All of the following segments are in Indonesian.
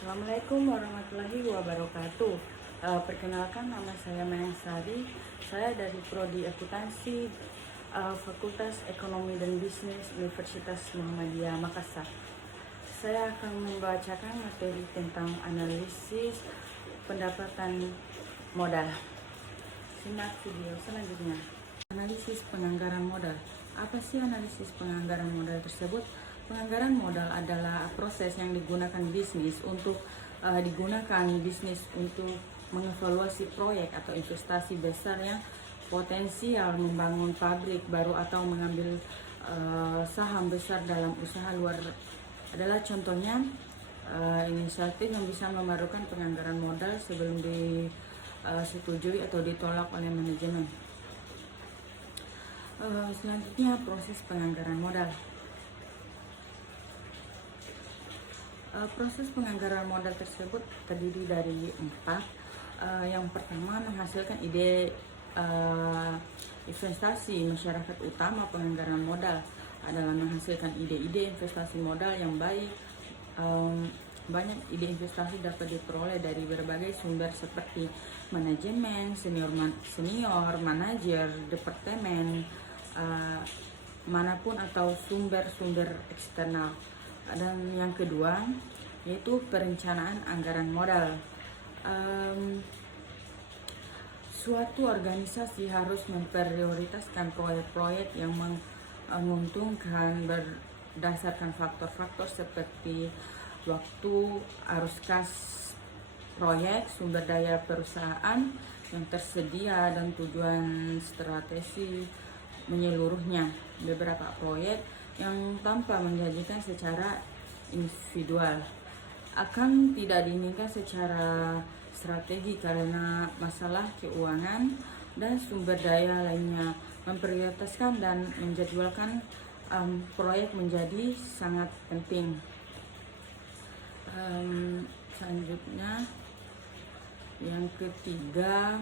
Assalamualaikum warahmatullahi wabarakatuh. Perkenalkan, nama saya Mayang Sari. Saya dari Prodi Akuntansi, Fakultas Ekonomi dan Bisnis Universitas Muhammadiyah Makassar. Saya akan membacakan materi tentang analisis pendapatan modal. Simak video selanjutnya. Analisis penganggaran modal. Apa sih analisis penganggaran modal tersebut? Penganggaran modal adalah proses yang digunakan bisnis untuk mengevaluasi proyek atau investasi besar yang potensial membangun pabrik baru atau mengambil saham besar dalam usaha luar. Adalah contohnya inisiatif yang bisa memerlukan penganggaran modal sebelum disetujui atau ditolak oleh manajemen. Selanjutnya, proses penganggaran modal. Proses penganggaran modal tersebut terdiri dari 4. Yang pertama, menghasilkan ide investasi. Masyarakat utama penganggaran modal adalah menghasilkan ide-ide investasi modal yang baik. Banyak ide investasi dapat diperoleh dari berbagai sumber seperti manajemen, senior manajer, departemen, manapun atau sumber-sumber eksternal. Dan yang kedua yaitu perencanaan anggaran modal. Suatu organisasi harus memprioritaskan proyek-proyek yang menguntungkan berdasarkan faktor-faktor seperti waktu, arus kas proyek, sumber daya perusahaan yang tersedia, dan tujuan strategi menyeluruhnya. Beberapa proyek yang tanpa menjanjikan secara individual akan tidak diinginkan secara strategi karena masalah keuangan dan sumber daya lainnya. Memprioritaskan dan menjadwalkan proyek menjadi sangat penting. Selanjutnya, yang ketiga,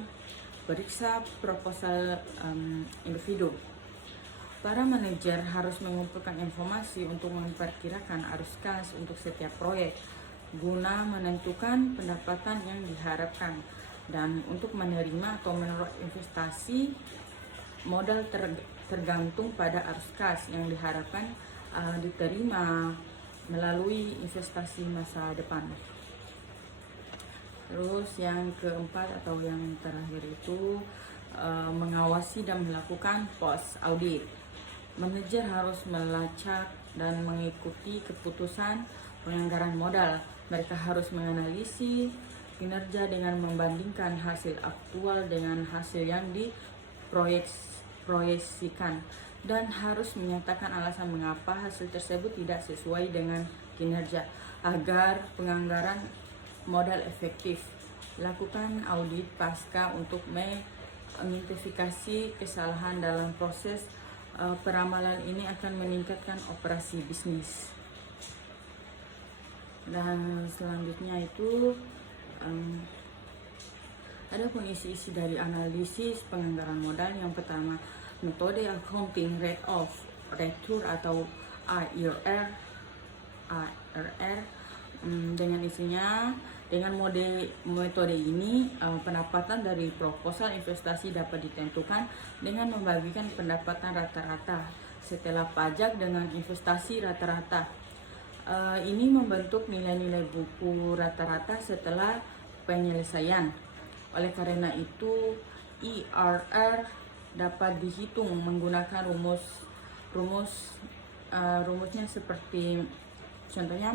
periksa proposal individu. Para manajer harus mengumpulkan informasi untuk memperkirakan arus kas untuk setiap proyek guna menentukan pendapatan yang diharapkan, dan untuk menerima atau menolak investasi modal tergantung pada arus kas yang diharapkan diterima melalui investasi masa depan. Terus yang keempat atau yang terakhir itu mengawasi dan melakukan post audit. Manajer harus melacak dan mengikuti keputusan penganggaran modal. Mereka harus menganalisis kinerja dengan membandingkan hasil aktual dengan hasil yang diproyeksikan, dan harus menyatakan alasan mengapa hasil tersebut tidak sesuai dengan kinerja agar penganggaran modal efektif. Lakukan audit pasca untuk mengidentifikasi kesalahan dalam proses. Peramalan ini akan meningkatkan operasi bisnis. Dan selanjutnya itu ada isi-isi dari analisis penganggaran modal. Yang pertama, metode accounting rate of return atau ARR. Dengan isinya, dengan metode ini pendapatan dari proposal investasi dapat ditentukan dengan membagikan pendapatan rata-rata setelah pajak dengan investasi rata-rata. Ini membentuk nilai-nilai buku rata-rata setelah penyelesaian. Oleh karena itu, IRR dapat dihitung menggunakan rumusnya seperti contohnya,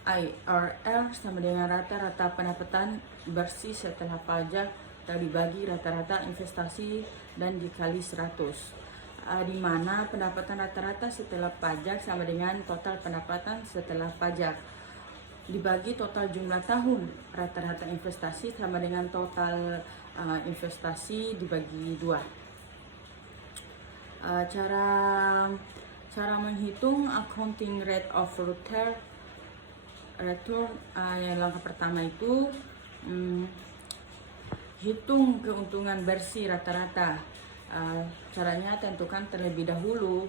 IRR sama dengan rata-rata pendapatan bersih setelah pajak dibagi rata-rata investasi dan dikali 100, di mana pendapatan rata-rata setelah pajak sama dengan total pendapatan setelah pajak dibagi total jumlah tahun rata-rata investasi sama dengan total investasi dibagi 2. Cara menghitung accounting rate of return. Yang langkah pertama itu hitung keuntungan bersih rata-rata. Caranya, tentukan terlebih dahulu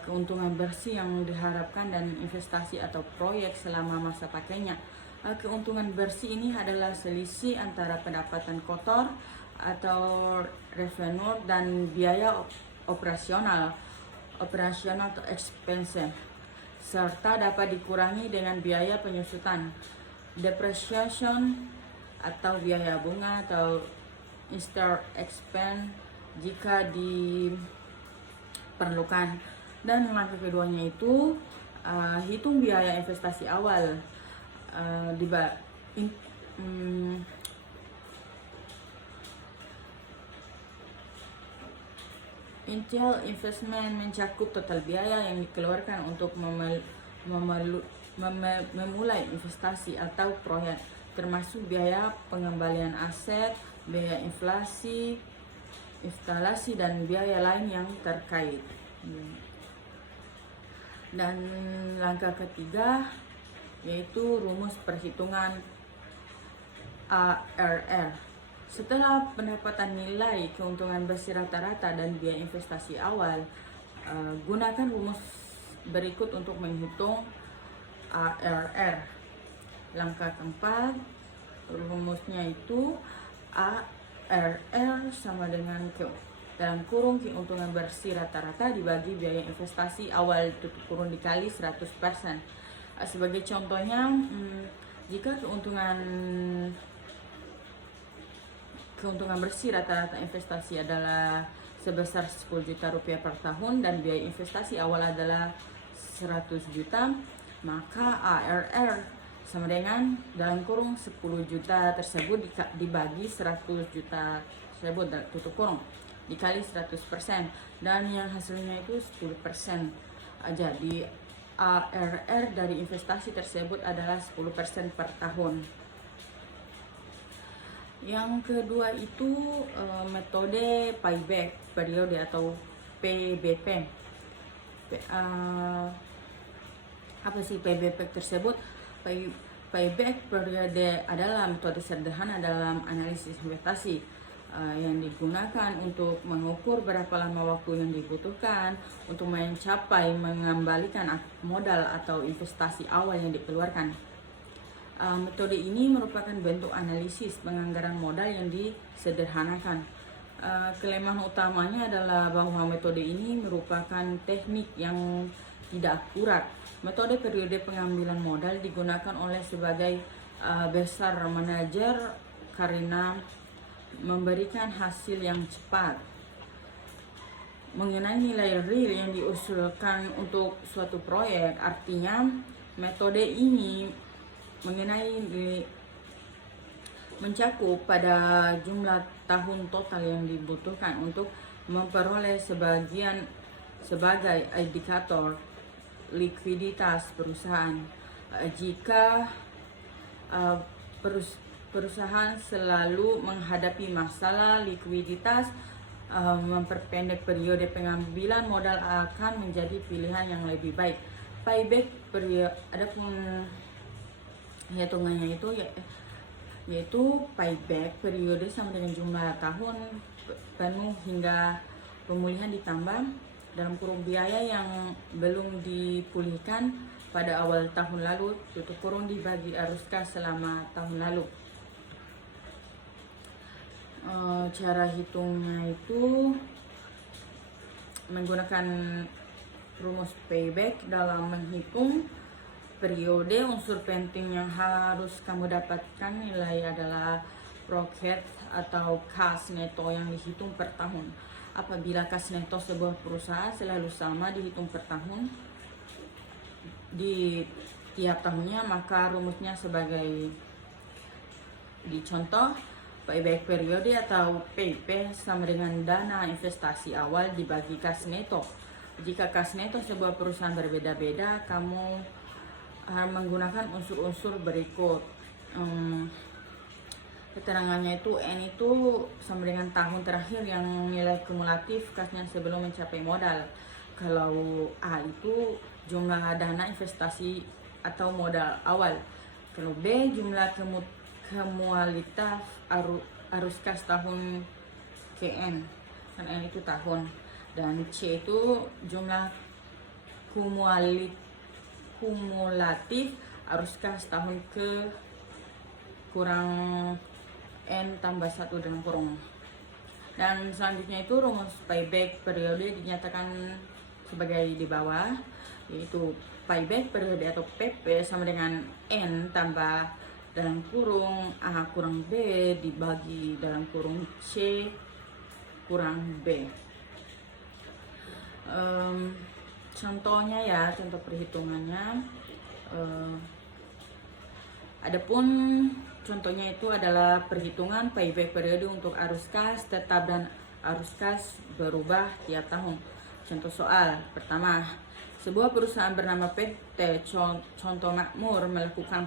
keuntungan bersih yang diharapkan dan investasi atau proyek selama masa pakainya. Keuntungan bersih ini adalah selisih antara pendapatan kotor atau revenue dan biaya operasional atau expense, serta dapat dikurangi dengan biaya penyusutan, depreciation atau biaya bunga atau interest expense jika diperlukan. Dan langkah keduanya itu hitung biaya investasi awal. Initial investment mencakup total biaya yang dikeluarkan untuk memulai investasi atau proyek, termasuk biaya pengembalian aset, biaya inflasi, instalasi, dan biaya lain yang terkait. Dan langkah ketiga yaitu rumus perhitungan ARR. Setelah pendapatan nilai keuntungan bersih rata-rata dan biaya investasi awal, gunakan rumus berikut untuk menghitung ARR. Langkah keempat, rumusnya itu ARR sama dengan dalam kurung keuntungan bersih rata-rata dibagi biaya investasi awal tutup kurung dikali 100%. Sebagai contohnya, jika keuntungan bersih rata-rata investasi adalah sebesar 10 juta rupiah per tahun dan biaya investasi awal adalah 100 juta, maka ARR sama dengan dalam kurung 10 juta tersebut dibagi 100 juta tersebut tutup kurung dikali 100%, dan yang hasilnya itu 10%. Jadi ARR dari investasi tersebut adalah 10% per tahun. Yang kedua itu metode payback periode atau PBP. Apa sih PBP tersebut? Payback periode adalah metode sederhana dalam analisis investasi yang digunakan untuk mengukur berapa lama waktu yang dibutuhkan untuk mencapai mengembalikan modal atau investasi awal yang dikeluarkan. Metode ini merupakan bentuk analisis penganggaran modal yang disederhanakan. Kelemahan utamanya adalah bahwa metode ini merupakan teknik yang tidak akurat. Metode periode pengambilan modal digunakan oleh sebagai besar manajer karena memberikan hasil yang cepat. Mengenai nilai real yang diusulkan untuk suatu proyek, artinya metode ini mencakup pada jumlah tahun total yang dibutuhkan untuk memperoleh sebagai indikator likuiditas perusahaan. Jika perusahaan selalu menghadapi masalah likuiditas, memperpendek periode pengambilan modal akan menjadi pilihan yang lebih baik. Payback periode, adapun hitungannya itu yaitu payback periode sama dengan jumlah tahun penuh hingga pemulihan ditambah dalam kurung biaya yang belum dipulihkan pada awal tahun lalu tutup kurung dibagi arus kas selama tahun lalu. Cara hitungnya itu menggunakan rumus payback dalam menghitung periode. Unsur penting yang harus kamu dapatkan nilai adalah profit atau kas neto yang dihitung per tahun. Apabila kas neto sebuah perusahaan selalu sama dihitung per tahun di tiap tahunnya, maka rumusnya sebagai dicontoh, payback periode atau PP sama dengan dana investasi awal dibagi kas neto. Jika kas neto sebuah perusahaan berbeda-beda, kamu harus menggunakan unsur-unsur berikut. Keterangannya itu N itu sama dengan tahun terakhir yang nilai kumulatif kasnya sebelum mencapai modal. Kalau A itu jumlah dana investasi atau modal awal. Kalau B jumlah kumulatif arus kas tahun KN, kan N itu tahun, dan C itu jumlah kumulatif arus kas tahun ke kurang N tambah 1 dalam kurung. Dan selanjutnya itu rumus payback periode dinyatakan sebagai di bawah, yaitu payback periode atau PP sama dengan N tambah dalam kurung A kurang B dibagi dalam kurung C kurang B. Contohnya ya, contoh perhitungannya. Adapun contohnya itu adalah perhitungan payback periode untuk arus kas tetap dan arus kas berubah tiap tahun. Contoh soal pertama, sebuah perusahaan bernama PT Contoh Makmur melakukan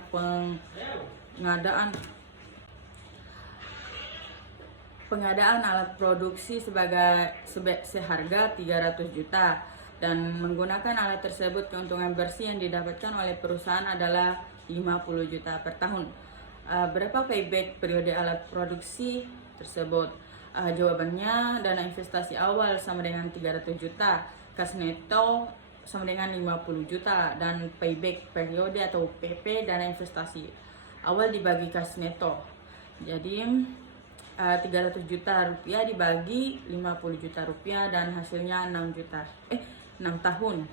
pengadaan alat produksi seharga 300 juta dan menggunakan alat tersebut. Keuntungan bersih yang didapatkan oleh perusahaan adalah 50 juta per tahun. Berapa payback periode alat produksi tersebut? Jawabannya, dana investasi awal sama dengan 300 juta, kas neto sama dengan 50 juta, dan payback periode atau PP dana investasi awal dibagi kas neto. Jadi 300 juta rupiah dibagi 50 juta rupiah dan hasilnya 6 tahun.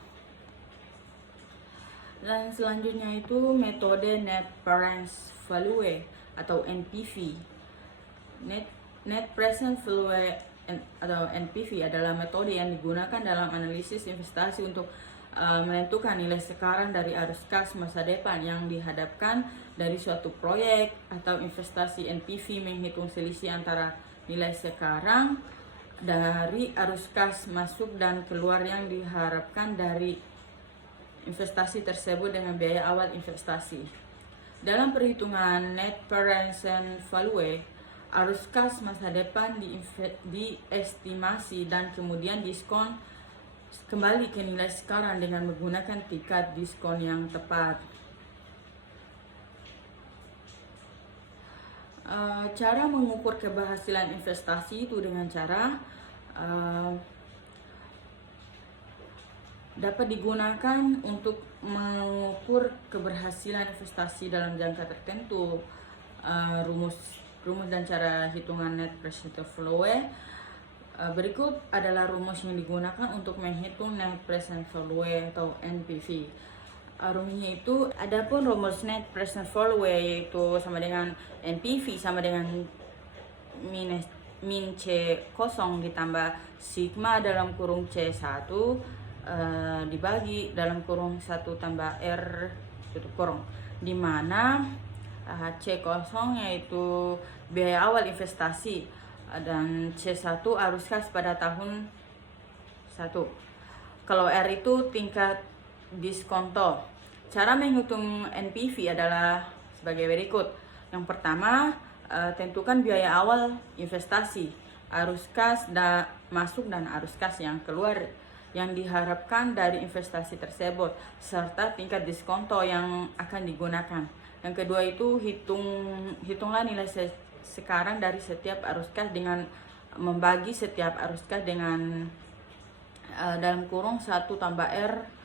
Dan selanjutnya itu metode Net Present Value atau NPV. Net Present Value atau NPV adalah metode yang digunakan dalam analisis investasi untuk menentukan nilai sekarang dari arus kas masa depan yang dihadapkan dari suatu proyek atau investasi. NPV menghitung selisih antara nilai sekarang dari arus kas masuk dan keluar yang diharapkan dari investasi tersebut dengan biaya awal investasi. Dalam perhitungan Net Present Value, arus kas masa depan diestimasi dan kemudian diskon kembali ke nilai sekarang dengan menggunakan tingkat diskon yang tepat. Cara mengukur keberhasilan investasi itu dengan cara dapat digunakan untuk mengukur keberhasilan investasi dalam jangka tertentu. Rumus dan cara hitungan Net Present Value berikut adalah rumus yang digunakan untuk menghitung Net Present Value atau NPV. Rumusnya itu, adapun rumus Net Present Value yaitu sama dengan NPV sama dengan min C0 ditambah sigma dalam kurung C1 dibagi dalam kurung 1 tambah R tutup kurung, di mana C0 yaitu biaya awal investasi dan C1 arus kas pada tahun 1. Kalau R itu tingkat diskonto. Cara menghitung NPV adalah sebagai berikut. Yang pertama, tentukan biaya awal investasi, arus kas masuk dan arus kas yang keluar yang diharapkan dari investasi tersebut, serta tingkat diskonto yang akan digunakan. Yang kedua itu hitunglah nilai sekarang dari setiap arus kas dengan membagi setiap arus kas dengan dalam kurung 1 tambah R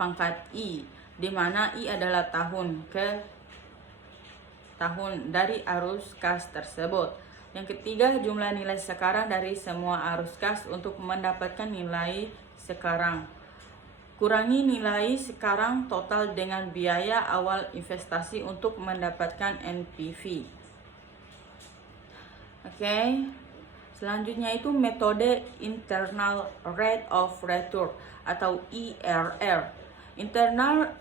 pangkat I, di mana I adalah tahun dari arus kas tersebut. Yang ketiga, jumlah nilai sekarang dari semua arus kas untuk mendapatkan nilai sekarang. Kurangi nilai sekarang total dengan biaya awal investasi untuk mendapatkan NPV. Oke. Selanjutnya itu metode Internal Rate of Return atau IRR. Internal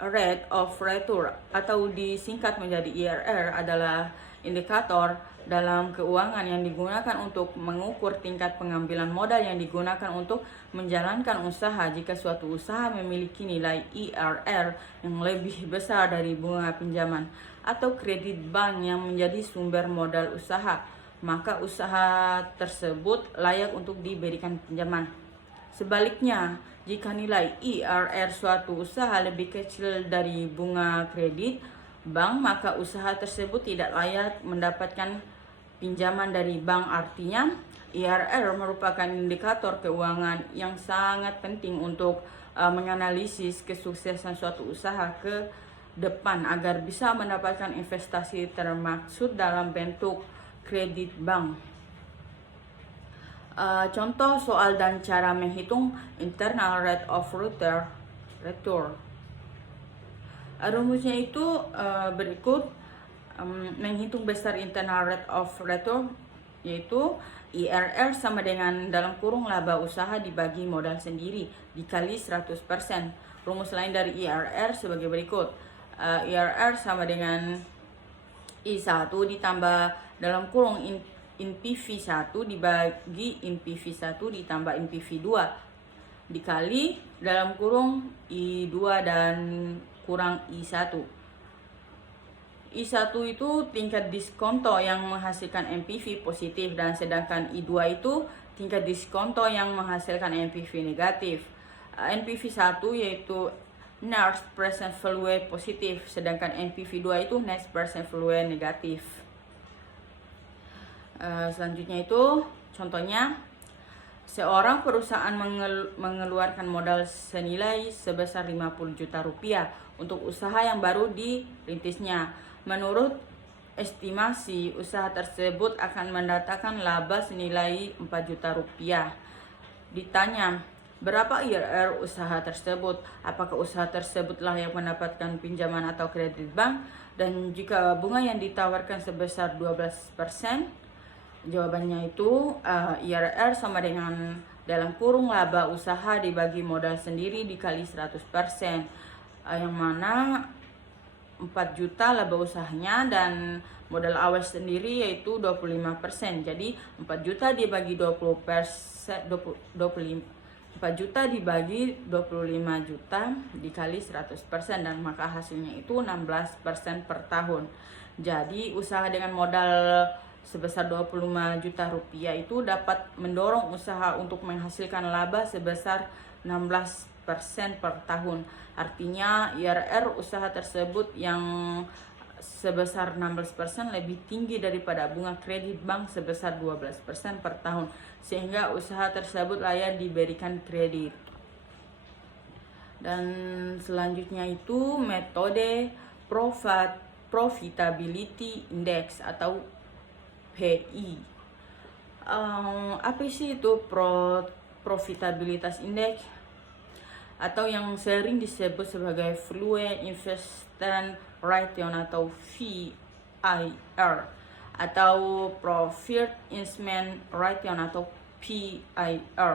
Rate of Return atau disingkat menjadi IRR adalah indikator dalam keuangan yang digunakan untuk mengukur tingkat pengambilan modal yang digunakan untuk menjalankan usaha. Jika suatu usaha memiliki nilai IRR yang lebih besar dari bunga pinjaman atau kredit bank yang menjadi sumber modal usaha, maka usaha tersebut layak untuk diberikan pinjaman. Sebaliknya, jika nilai IRR suatu usaha lebih kecil dari bunga kredit bank, maka usaha tersebut tidak layak mendapatkan pinjaman dari bank. Artinya, IRR merupakan indikator keuangan yang sangat penting untuk menganalisis kesuksesan suatu usaha ke depan agar bisa mendapatkan investasi termaksud dalam bentuk kredit bank. Contoh soal dan cara menghitung internal rate of return. Rumusnya itu berikut. Menghitung besar internal rate of return yaitu IRR sama dengan dalam kurung laba usaha dibagi modal sendiri dikali 100%. Rumus lain dari IRR sebagai berikut. IRR sama dengan I1 ditambah dalam kurung NPV1 dibagi NPV1 ditambah NPV2 dikali dalam kurung I2 dan kurang I1. I1 itu tingkat diskonto yang menghasilkan NPV positif dan sedangkan I2 itu tingkat diskonto yang menghasilkan NPV negatif. NPV1 yaitu Net Present Value positif sedangkan NPV2 itu Net Present Value negatif. Selanjutnya itu contohnya seorang perusahaan mengeluarkan modal senilai sebesar 50 juta rupiah untuk usaha yang baru dirintisnya. Menurut estimasi, usaha tersebut akan mendatangkan laba senilai 4 juta rupiah. Ditanya, berapa IRR usaha tersebut? Apakah usaha tersebutlah yang mendapatkan pinjaman atau kredit bank? Dan jika bunga yang ditawarkan sebesar 12%, jawabannya itu IRR sama dengan dalam kurung laba usaha dibagi modal sendiri dikali 100%. Yang mana 4 juta laba usahanya dan modal awal sendiri yaitu 25%. Jadi 4 juta dibagi 4 juta dibagi 25 juta dikali 100% dan maka hasilnya itu 16% per tahun. Jadi usaha dengan modal sebesar 25 juta rupiah itu dapat mendorong usaha untuk menghasilkan laba sebesar 16% per tahun. Artinya IRR usaha tersebut yang sebesar 16% lebih tinggi daripada bunga kredit bank sebesar 12% per tahun, sehingga usaha tersebut layak diberikan kredit. Dan selanjutnya itu metode Profitability Index atau PI. Apa sih itu profitabilitas index atau yang sering disebut sebagai Fluid Investment Ratio atau VIR atau Profit Investment Ratio atau PIR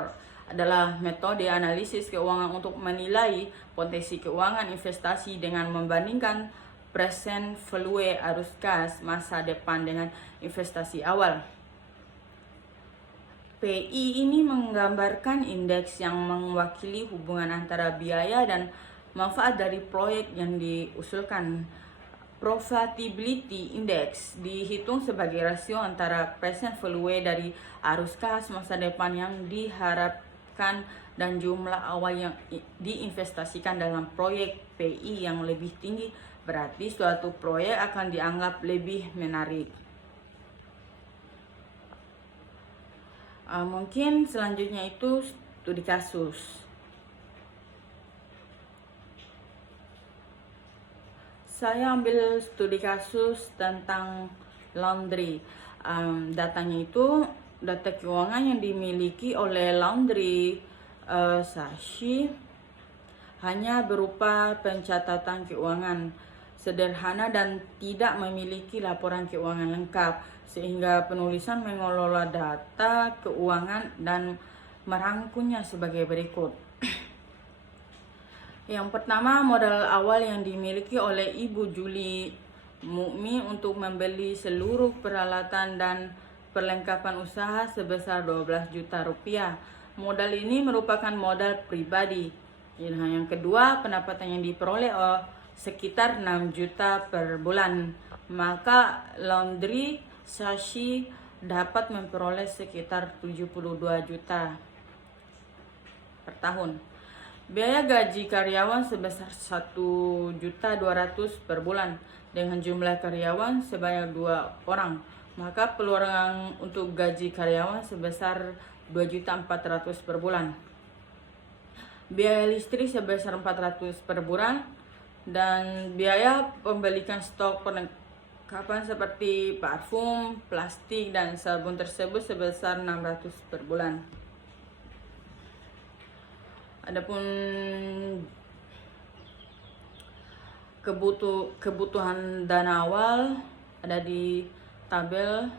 adalah metode analisis keuangan untuk menilai potensi keuangan investasi dengan membandingkan present value arus kas masa depan dengan investasi awal. PI ini menggambarkan indeks yang mewakili hubungan antara biaya dan manfaat dari proyek yang diusulkan. Profitability Index dihitung sebagai rasio antara present value dari arus kas masa depan yang diharapkan dan jumlah awal yang diinvestasikan dalam proyek. PI yang lebih tinggi berarti suatu proyek akan dianggap lebih menarik. Mungkin selanjutnya itu studi kasus. Saya ambil studi kasus tentang laundry. Datanya itu data keuangan yang dimiliki oleh laundry Sashi hanya berupa pencatatan keuangan sederhana dan tidak memiliki laporan keuangan lengkap, sehingga penulisan mengelola data keuangan dan merangkumnya sebagai berikut. Yang pertama, modal awal yang dimiliki oleh Ibu Juli Mukmi untuk membeli seluruh peralatan dan perlengkapan usaha sebesar 12 juta rupiah. Modal ini merupakan modal pribadi. Yang kedua, pendapatan yang diperoleh sekitar 6 juta per bulan. Maka laundry Sashi dapat memperoleh sekitar 72 juta per tahun. Biaya gaji karyawan sebesar 1.200.000 per bulan dengan jumlah karyawan sebanyak 2 orang. Maka peluang untuk gaji karyawan sebesar 2.400.000 per bulan. biaya listrik sebesar 400 per bulan, dan biaya pembelian stok perlengkapan seperti parfum, plastik, dan sabun tersebut sebesar 600 per bulan. Adapun kebutuhan dana awal ada di tabel.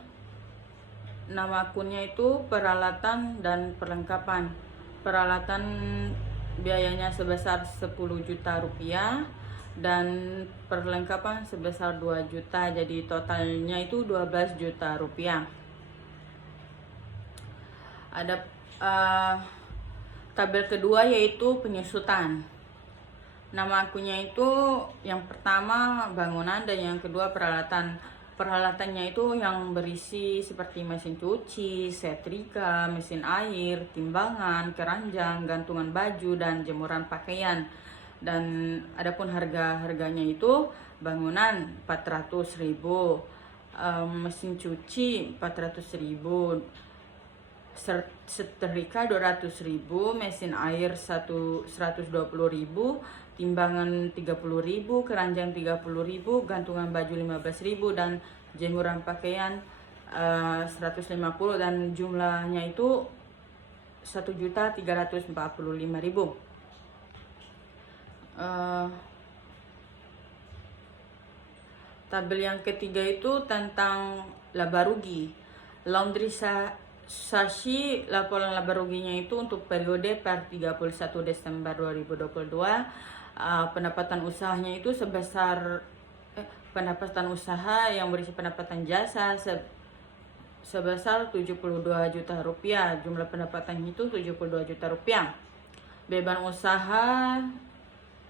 Nama akunnya itu peralatan dan perlengkapan. Peralatan biayanya sebesar 10 juta rupiah dan perlengkapan sebesar 2 juta, jadi totalnya itu 12 juta rupiah. Ada tabel kedua yaitu penyusutan. Nama akunnya itu yang pertama bangunan dan yang kedua peralatan. Peralatannya itu yang berisi seperti mesin cuci, setrika, mesin air, timbangan, keranjang, gantungan baju, dan jemuran pakaian. Dan adapun harganya itu bangunan 400.000, mesin cuci 400.000, setrika 200.000, mesin air 120.000, timbangan 30.000, keranjang 30.000, gantungan baju 15.000, dan jemuran pakaian 150, dan jumlahnya itu 1.345.000. Tabel yang ketiga itu tentang laba rugi. Laundry Sashi, laporan laba ruginya itu untuk periode per 31 Desember 2022. Pendapatan usahanya itu pendapatan usaha yang berisi pendapatan jasa sebesar 72 juta rupiah. Jumlah pendapatan itu 72 juta rupiah. Beban usaha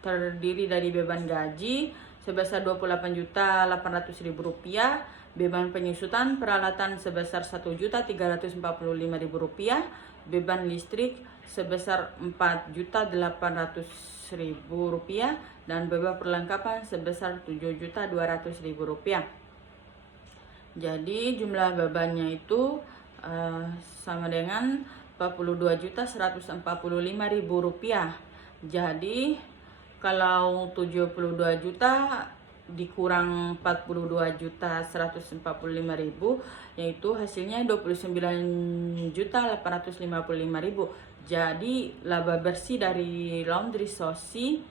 terdiri dari beban gaji sebesar 28.800.000 rupiah, beban penyusutan peralatan sebesar 1.345.000 rupiah, beban listrik sebesar 4.800.000 rupiah, dan beban perlengkapan sebesar 7.200.000 rupiah. Jadi jumlah bebannya itu sama dengan 42.145.000 rupiah. Jadi kalau 72 juta dikurang 42.145.000 yaitu hasilnya 29.855.000. Jadi laba bersih dari Laundry Sashi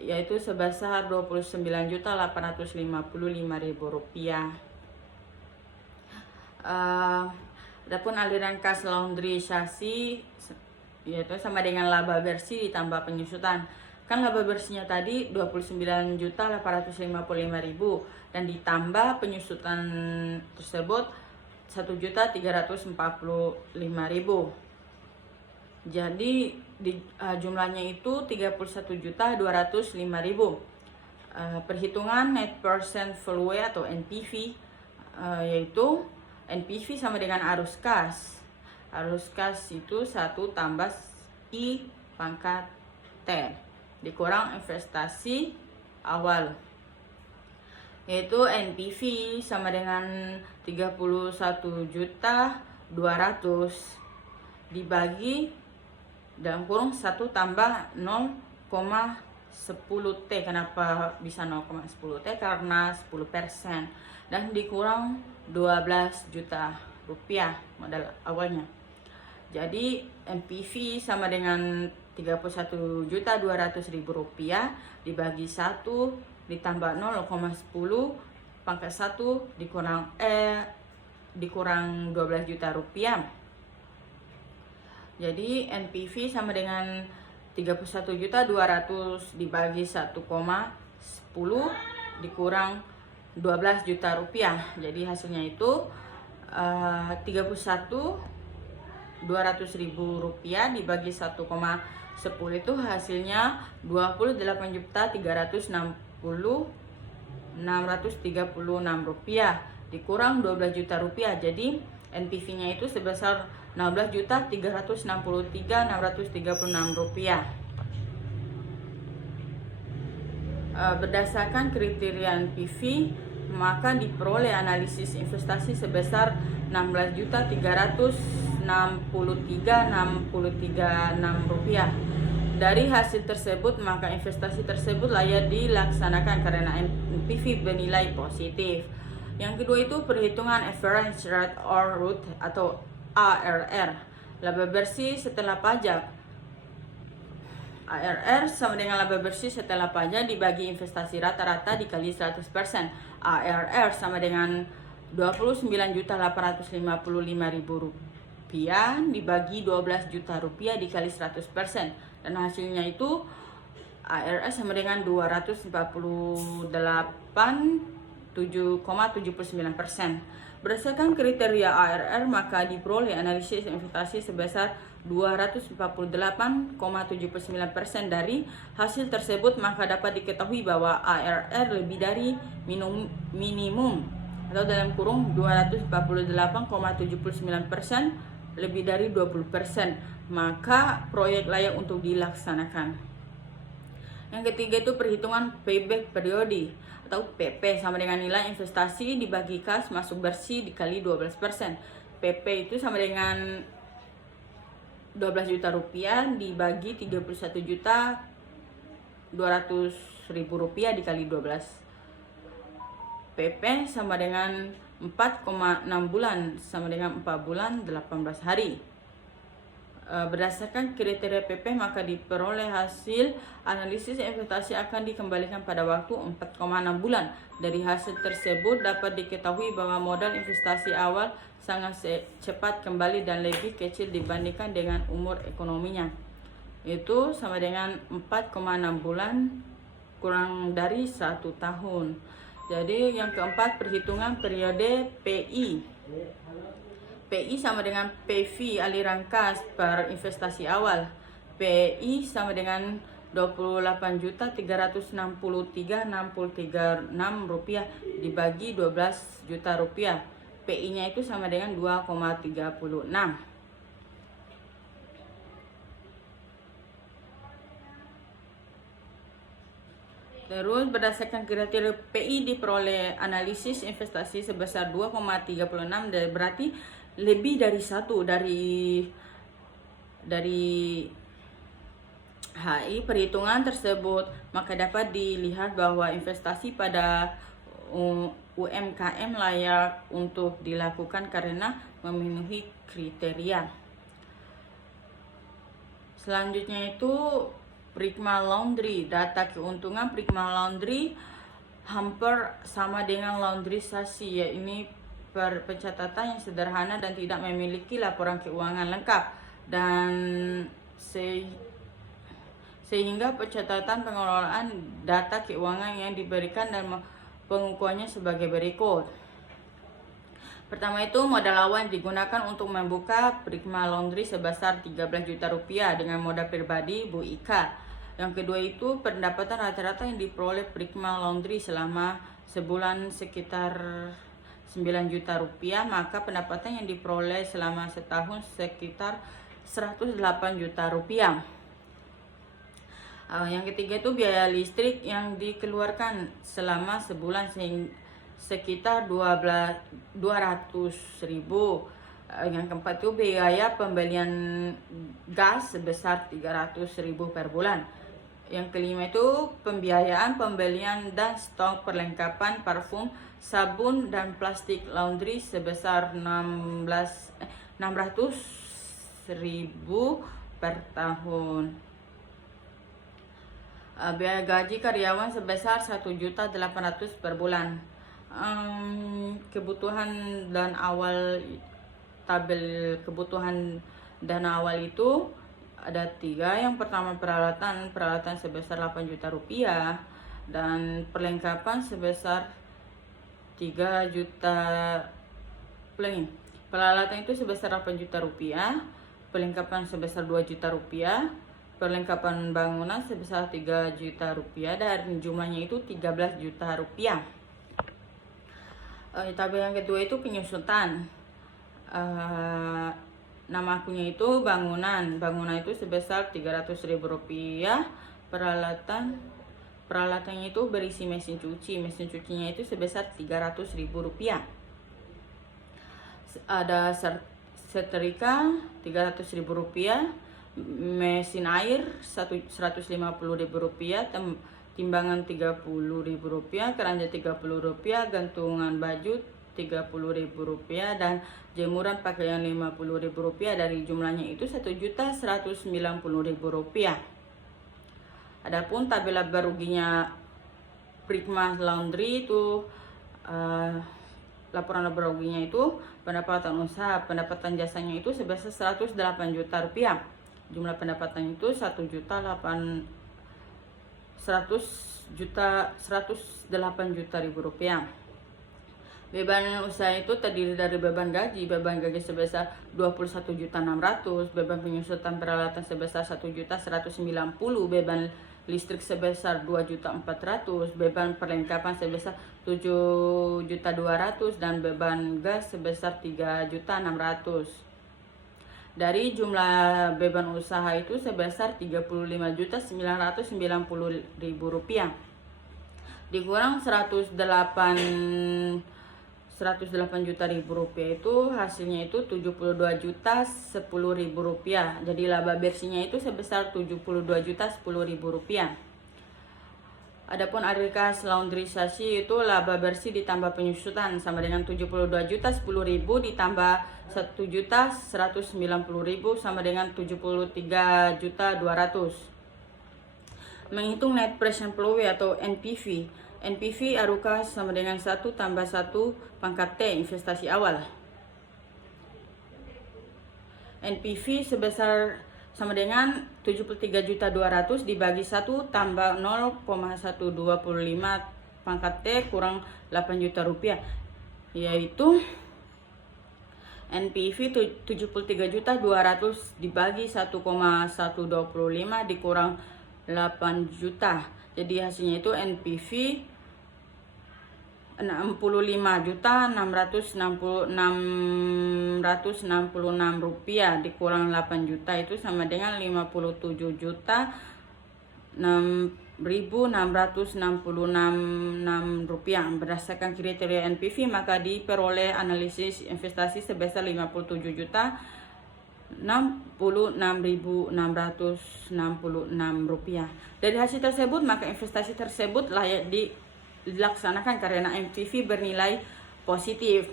yaitu sebesar 29.855.000 rupiah. Adapun aliran kas Laundry Sashi yaitu sama dengan laba bersih ditambah penyusutan. Kan laba bersihnya tadi 29.855.000 dan ditambah penyusutan tersebut 1.345.000. Jadi jumlahnya itu 31.205.000. Perhitungan net percent value atau NPV yaitu NPV sama dengan arus kas. Arus kas itu 1 tambah I pangkat T dikurang investasi awal, yaitu NPV sama dengan 31.200.000 dibagi dalam kurung 1 tambah 0,10 T. Kenapa bisa 0,10 T? Karena 10% dan dikurang 12 juta rupiah modal awalnya. Jadi NPV sama dengan 31.200.000 rupiah dibagi 1 ditambah 0,10 pangkat 1 dikurang 12 juta rupiah. Jadi NPV sama dengan 31.200 dibagi 1,10 dikurang 12 juta rupiah. Jadi hasilnya itu 31.200.000 rupiah dibagi 1,10 itu hasilnya 28.360.636 rupiah dikurang 12 juta rupiah. Jadi NPV-nya itu sebesar 16.363.636 rupiah. Berdasarkan kriteria NPV maka diperoleh analisis investasi sebesar 16.360.636 rupiah. Dari hasil tersebut, maka investasi tersebut layak dilaksanakan karena NPV bernilai positif. Yang kedua itu perhitungan average rate or root atau ARR, laba bersih setelah pajak. ARR sama dengan laba bersih setelah pajak dibagi investasi rata-rata dikali 100%. ARR sama dengan Rp29.855.000 dibagi Rp12 juta dikali 100%. Dan hasilnya itu ARR sama dengan 248,79%. Berdasarkan kriteria ARR, maka diperoleh analisis investasi sebesar 248,79%. Dari hasil tersebut, maka dapat diketahui bahwa ARR lebih dari minimum atau dalam kurung 248,79%, lebih dari 20%, maka proyek layak untuk dilaksanakan. Yang ketiga itu perhitungan payback periode atau PP sama dengan nilai investasi dibagi kas masuk bersih dikali 12%. PP itu sama dengan Rp12 juta dibagi Rp31.200.000 dikali 12. PP sama dengan 4,6 bulan sama dengan 4 bulan 18 hari. Berdasarkan kriteria PP, maka diperoleh hasil analisis investasi akan dikembalikan pada waktu 4,6 bulan. Dari hasil tersebut dapat diketahui bahwa modal investasi awal sangat cepat kembali dan lebih kecil dibandingkan dengan umur ekonominya. Itu sama dengan 4,6 bulan kurang dari 1 tahun. Jadi yang keempat perhitungan periode PI. PI sama dengan PV aliran kas per investasi awal. PI sama dengan Rp28.363.636 dibagi Rp12 juta. PI-nya itu sama dengan 2,36. Terus berdasarkan kriteria PI diperoleh analisis investasi sebesar 2,36, berarti lebih dari 1 dari HI perhitungan tersebut, maka dapat dilihat bahwa investasi pada UMKM layak untuk dilakukan karena memenuhi kriteria. Selanjutnya itu Prikma Laundry. Data keuntungan Prikma Laundry hampir sama dengan laundrysasi, yaitu pencatatan yang sederhana dan tidak memiliki laporan keuangan lengkap, dan sehingga pencatatan pengelolaan data keuangan yang diberikan dan pengukurannya sebagai berikut. Pertama itu modal awal yang digunakan untuk membuka Prikma Laundry sebesar Rp13 juta dengan modal pribadi Bu Ika. Yang kedua itu pendapatan rata-rata yang diperoleh Prikma Laundry selama sebulan sekitar Rp9 juta, maka pendapatan yang diperoleh selama setahun sekitar Rp108 juta. Yang ketiga itu biaya listrik yang dikeluarkan selama sebulan sekitar Rp200.000. Yang keempat itu biaya pembelian gas sebesar Rp300.000 per bulan. Yang kelima itu pembiayaan pembelian dan stok perlengkapan parfum, sabun dan plastik laundry sebesar Rp600.000 per tahun. Biaya gaji karyawan sebesar Rp1.800.000 per bulan. Kebutuhan dan awal tabel kebutuhan dana awal itu ada 3. Yang pertama peralatan sebesar Rp8 juta dan perlengkapan sebesar Rp3 juta. Peralatan itu sebesar Rp8 juta, perlengkapan sebesar Rp2 juta, perlengkapan bangunan sebesar Rp3 juta dan jumlahnya itu Rp13 juta. Tabel yang kedua itu penyusutan. Nama akunnya itu bangunan itu sebesar Rp300.000. Peralatannya itu berisi mesin cucinya itu sebesar Rp300.000. Ada setrika Rp300.000, mesin air Rp150.000, timbangan Rp30.000, keranjang Rp30.000, gantungan baju Rp30.000, dan jemuran pakaian Rp50.000. Dari jumlahnya itu Rp1.190.000. Adapun tabela beruginya Prikma Laundry itu laporan beruginya itu pendapatan usaha, pendapatan jasanya itu sebesar Rp108 juta. Jumlah pendapatan itu Rp108 juta. Beban usaha itu terdiri dari beban gaji sebesar Rp21.600.000, beban penyusutan peralatan sebesar Rp1.190.000, beban listrik sebesar Rp2.400.000, beban perlengkapan sebesar Rp7.200.000, dan beban gas sebesar Rp3.600.000. Dari jumlah beban usaha itu sebesar Rp35.990.000 dikurang Rp108 juta itu hasilnya itu Rp72.010.000. Jadi laba bersihnya itu sebesar Rp72.010.000. Adapun arikas laundryisasi itu laba bersih ditambah penyusutan sama dengan Rp72.010.000 ditambah Rp1.190.000 sama dengan Rp73.200.000. Menghitung net present flow atau NPV. NPV arukas sama dengan 1 tambah 1 pangkat T investasi awal. NPV sebesar sama dengan Rp73.200.000 dibagi 1 tambah 0,125 pangkat T kurang Rp8 juta, yaitu NPV Rp73.200.000 dibagi 1,125 dikurang 8 juta. Jadi hasilnya itu NPV Rp65.666.000 dikurang 8 juta itu sama dengan Rp57.666.000. Berdasarkan kriteria NPV maka diperoleh analisis investasi sebesar Rp56.666.666. Dari hasil tersebut maka investasi tersebut layak dilaksanakan karena NPV bernilai positif.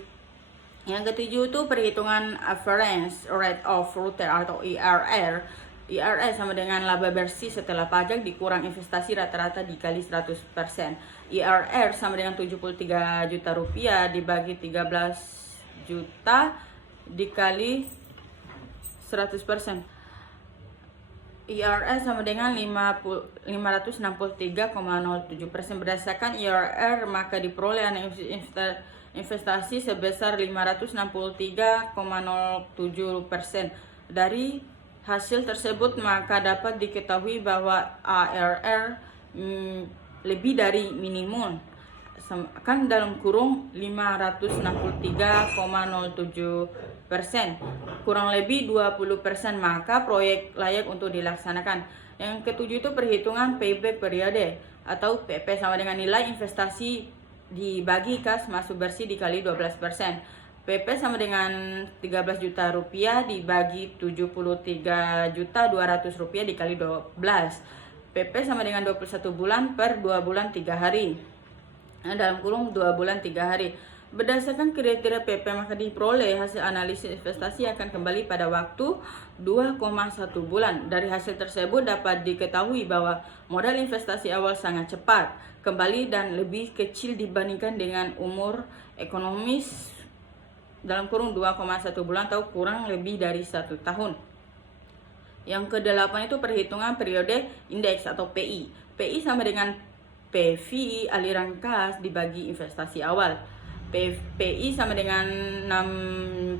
Yang ketujuh itu perhitungan average rate of return atau IRR. IRR sama dengan laba bersih setelah pajak dikurang investasi rata-rata dikali 100%. IRR sama dengan Rp73 juta dibagi 13 juta dikali 100%. IRR sama dengan 563,07%. Berdasarkan IRR maka diperoleh investasi sebesar 563,07%. Dari hasil tersebut maka dapat diketahui bahwa ARR lebih dari minimum kan dalam kurung 563,07%, kurang lebih 20%, maka proyek layak untuk dilaksanakan. Yang ketujuh itu perhitungan payback periode atau PP sama dengan nilai investasi dibagi kas masuk bersih dikali 12%. PP sama dengan Rp13 juta dibagi Rp73.200 dikali 12. PP sama dengan 21 bulan per 2 bulan 3 hari. Dalam kurung 2 bulan 3 hari. Berdasarkan kriteria PP maka diperoleh hasil analisis investasi akan kembali pada waktu 2,1 bulan. Dari hasil tersebut dapat diketahui bahwa modal investasi awal sangat cepat kembali dan lebih kecil dibandingkan dengan umur ekonomis dalam kurung 2,1 bulan atau kurang lebih dari 1 tahun. Yang ke-8 itu perhitungan periode indeks atau PI. PI sama dengan PV aliran kas dibagi investasi awal. PI sama dengan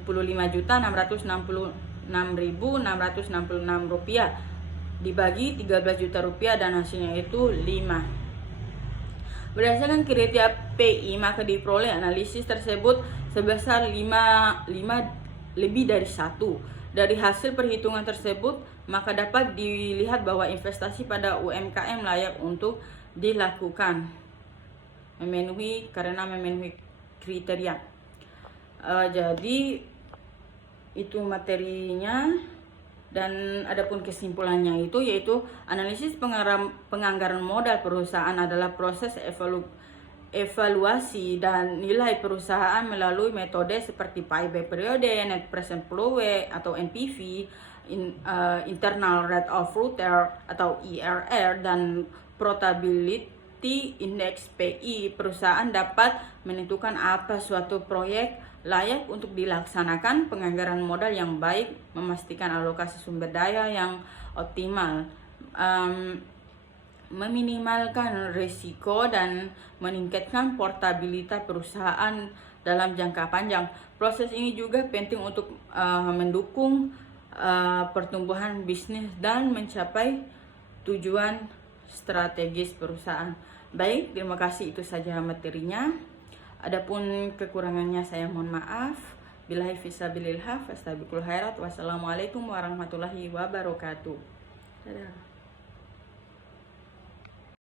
Rp65.666.666 dibagi Rp13 juta dan hasilnya itu 5. Berdasarkan kriteria PI maka diperoleh analisis tersebut sebesar 5 lebih dari 1. Dari hasil perhitungan tersebut maka dapat dilihat bahwa investasi pada UMKM layak untuk dilakukan karena memenuhi kriteria. Jadi itu materinya. Dan adapun kesimpulannya itu yaitu analisis penganggaran modal perusahaan adalah proses evaluasi dan nilai perusahaan melalui metode seperti payback periode, net present value atau NPV, internal rate of return atau IRR, dan profitability index PI. Perusahaan dapat menentukan apa suatu proyek layak untuk dilaksanakan, penganggaran modal yang baik, memastikan alokasi sumber daya yang optimal, meminimalkan risiko, dan meningkatkan portabilitas perusahaan dalam jangka panjang. Proses ini juga penting untuk mendukung pertumbuhan bisnis dan mencapai tujuan strategis perusahaan. Baik, terima kasih, itu saja materinya. Adapun kekurangannya saya mohon maaf. Billahi fisabilillah, fastabiqul khairat. Wassalamualaikum warahmatullahi wabarakatuh. Dadah.